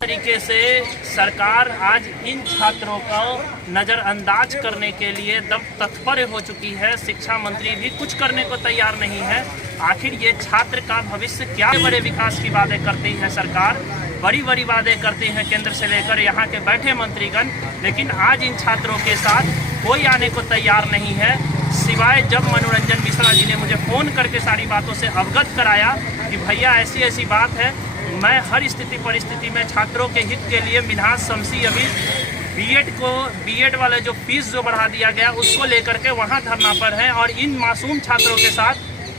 तरीके से सरकार आज इन छात्रों को नज़रअंदाज करने के लिए दम तत्पर हो चुकी है। शिक्षा मंत्री भी कुछ करने को तैयार नहीं है। आखिर ये छात्र का भविष्य क्या? बड़े विकास की बातें करती है सरकार, बड़ी बड़ी बातें करती हैं केंद्र से लेकर यहाँ के बैठे मंत्रीगण, लेकिन आज इन छात्रों के साथ कोई आने को तैयार नहीं है, सिवाय जब मनोरंजन मिश्रा जी ने मुझे फ़ोन करके सारी बातों से अवगत कराया कि भैया ऐसी ऐसी बात है, मैं हर स्थिति परिस्थिति में छात्रों के हित के लिए मिन्हाज शमसी अभी बीएड वाले जो फीस जो बढ़ा दिया गया उसको लेकर के वहाँ धरना पर हैं। और इन मासूम छात्रों के साथ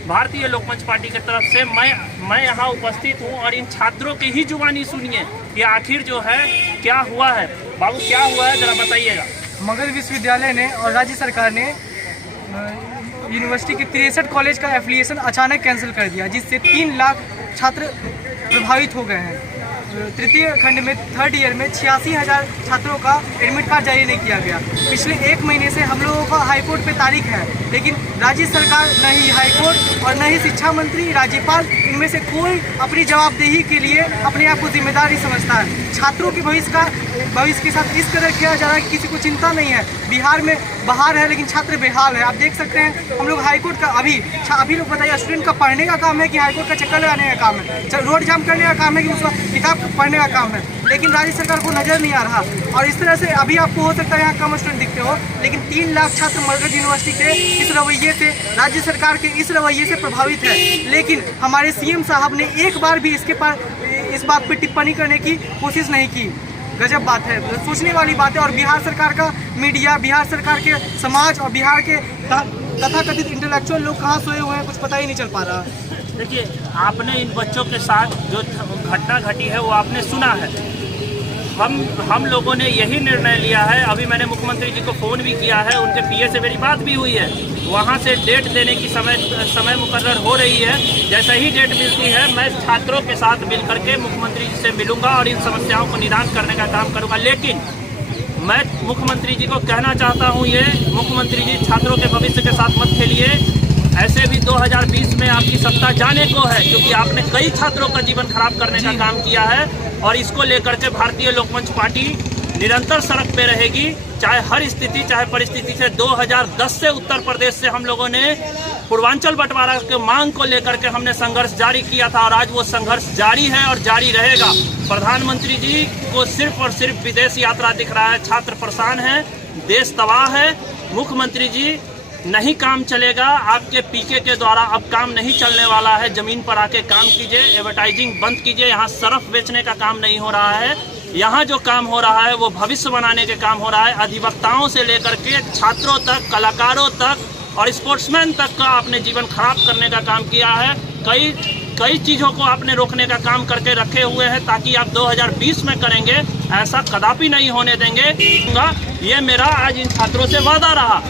भारतीय लोकमंच पार्टी की तरफ से मैं यहाँ उपस्थित हूँ और इन छात्रों की ही जुबानी सुनिए कि आखिर जो है क्या हुआ है। बाबू क्या हुआ है जरा बताइएगा। मगध विश्वविद्यालय ने और राज्य सरकार ने यूनिवर्सिटी के 63 कॉलेज का एफिलिएशन अचानक कैंसिल कर दिया, जिससे 3 लाख छात्र प्रभावित हो गए हैं। तृतीय खंड में 3rd ईयर में 86,000 छात्रों का एडमिट कार्ड जारी नहीं किया गया। पिछले 1 महीने से हम लोगों का हाईकोर्ट पे तारीख है, लेकिन राज्य सरकार न ही हाईकोर्ट और न ही शिक्षा मंत्री, राज्यपाल, इनमें से कोई अपनी जवाबदेही के लिए अपने आप को जिम्मेदार ही समझता है। छात्रों के भविष्य के साथ इस तरह किया जा रहा है कि किसी को चिंता नहीं है। बिहार में बहार है लेकिन छात्र बेहाल है। आप देख सकते हैं हम लोग हाईकोर्ट का अभी लोग बताइए, स्टूडेंट का पढ़ने का काम है कि हाईकोर्ट का चक्कर लगाने का काम है, रोड जाम करने का काम है कि उसका किताब पढ़ने का काम है, लेकिन राज्य सरकार को नजर नहीं आ रहा। और इस तरह से अभी आपको हो सकता है यहाँ कम स्टूडेंट दिखते हो, लेकिन 3 लाख छात्र मगध यूनिवर्सिटी के इस रवैये से, राज्य सरकार के इस रवैये से प्रभावित है। लेकिन हमारे सीएम साहब ने एक बार भी इस बात पर टिप्पणी करने की कोशिश नहीं की। गजब बात है, सोचने वाली बात है। और बिहार सरकार का मीडिया, बिहार सरकार के समाज और बिहार के तथाकथित इंटेलेक्चुअल लोग कहाँ सोए हुए हैं कुछ पता ही नहीं चल पा रहा। देखिए, आपने इन बच्चों के साथ जो घटना घटी है वो आपने सुना है। हम लोगों ने यही निर्णय लिया है। अभी मैंने मुख्यमंत्री जी को फ़ोन भी किया है, उनके पीए से मेरी बात भी हुई है। वहाँ से डेट देने की समय मुकर्रर हो रही है। जैसे ही डेट मिलती है मैं छात्रों के साथ मिल करके मुख्यमंत्री जी से मिलूंगा और इन समस्याओं को निदान करने का काम करूंगा। लेकिन मैं मुख्यमंत्री जी को कहना चाहता हूँ, ये मुख्यमंत्री जी छात्रों के भविष्य के साथ मत खेलिए। ऐसे भी 2020 में आपकी सत्ता जाने को है, क्योंकि आपने कई छात्रों का जीवन खराब करने का काम किया है। और इसको लेकर के भारतीय लोकमंच पार्टी निरंतर सड़क पे रहेगी, चाहे हर स्थिति चाहे परिस्थिति से। 2010 से उत्तर प्रदेश से हम लोगों ने पूर्वांचल बंटवारा के मांग को लेकर के हमने संघर्ष जारी किया था और आज वो संघर्ष जारी है और जारी रहेगा। प्रधानमंत्री जी को सिर्फ और सिर्फ विदेश यात्रा दिख रहा है, छात्र परेशान है, देश तबाह है। मुख्यमंत्री जी नहीं काम चलेगा, आपके पीके के द्वारा अब काम नहीं चलने वाला है। जमीन पर आके काम कीजिए, एडवर्टाइजिंग बंद कीजिए। यहाँ सरफ बेचने का काम नहीं हो रहा है, यहाँ जो काम हो रहा है वो भविष्य बनाने के काम हो रहा है। अधिवक्ताओं से लेकर के छात्रों तक, कलाकारों तक और स्पोर्ट्समैन तक का आपने जीवन खराब करने का काम किया है। कई चीज़ों को आपने रोकने का काम करके रखे हुए हैं, ताकि आप 2020 में करेंगे। ऐसा कदापि नहीं होने देंगे। ये मेरा आज इन छात्रों से वादा रहा।